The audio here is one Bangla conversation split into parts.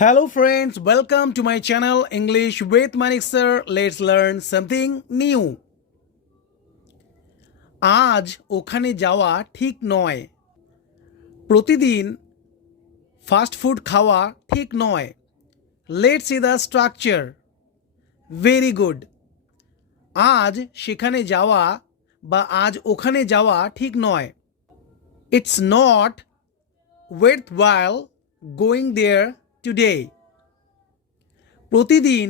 Hello friends, welcome to my channel English with Manik sir. Let's learn something new. আজ ওখানে যাওয়া ঠিক নয়। প্রতিদিন ফাস্ট ফুড খাওয়া ঠিক নয়। Let's see the structure. Very good. আজ সেখানে যাওয়া বা আজ ওখানে যাওয়া ঠিক নয়। It's not worthwhile going there today. প্রতিদিন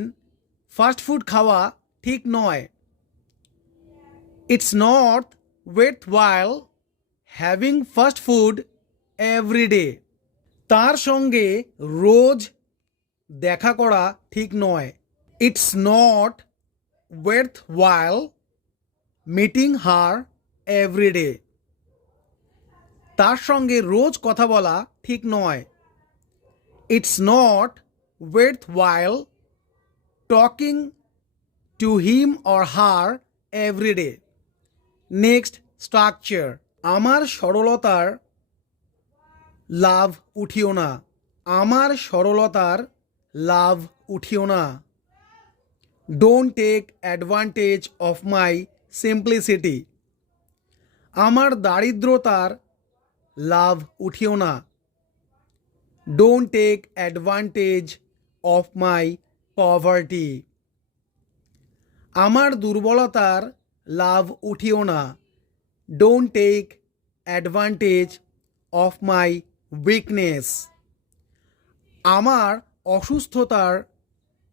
ফাস্ট ফুড খাওয়া ঠিক নয়। It's not worthwhile having fast food every day. তার সঙ্গে রোজ দেখা করা ঠিক নয়। It's not worthwhile meeting her every day. তার সঙ্গে রোজ কথা বলা ঠিক নয়। It's not worthwhile talking to him or her every day. Next structure. আমার সরলতার লাভ উঠিও না। আমার সরলতার লাভ উঠিও না। Don't take advantage of my simplicity. আমার দারিদ্রতার লাভ উঠিও না। Don't take advantage of my poverty. আমার দুর্বলতার লাভ উঠিও না। Don't take advantage of my weakness. আমার অসুস্থতার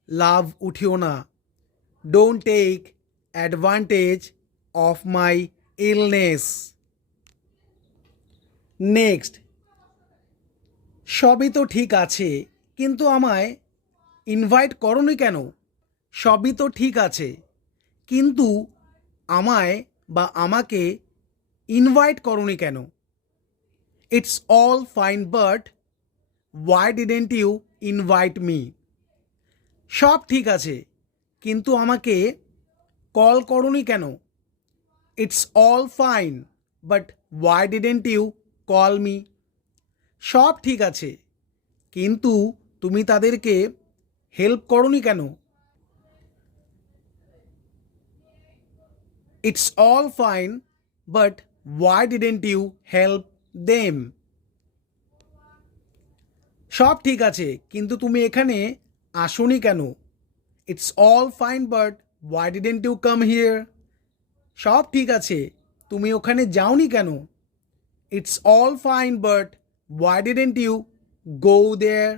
লাভ উঠিও না। Don't take advantage of my illness. Next. সবই তো ঠিক আছে, কিন্তু আমায় ইনভাইট করোনি কেন? সবই তো ঠিক আছে, কিন্তু আমায় বা আমাকে ইনভাইট করোনি কেন? It's all fine but why didn't you invite me? সব ঠিক আছে, কিন্তু আমাকে কল করোনি কেন? It's all fine but why didn't you call me? সব ঠিক আছে, কিন্তু তুমি তাদেরকে হেল্প করোনি কেন? It's all fine but why didn't you help them? সব ঠিক আছে, কিন্তু তুমি এখানে আসোনি কেন? It's all fine but why didn't you come here? সব ঠিক আছে, তুমি ওখানে যাওনি কেন? It's all fine but why didn't you go there?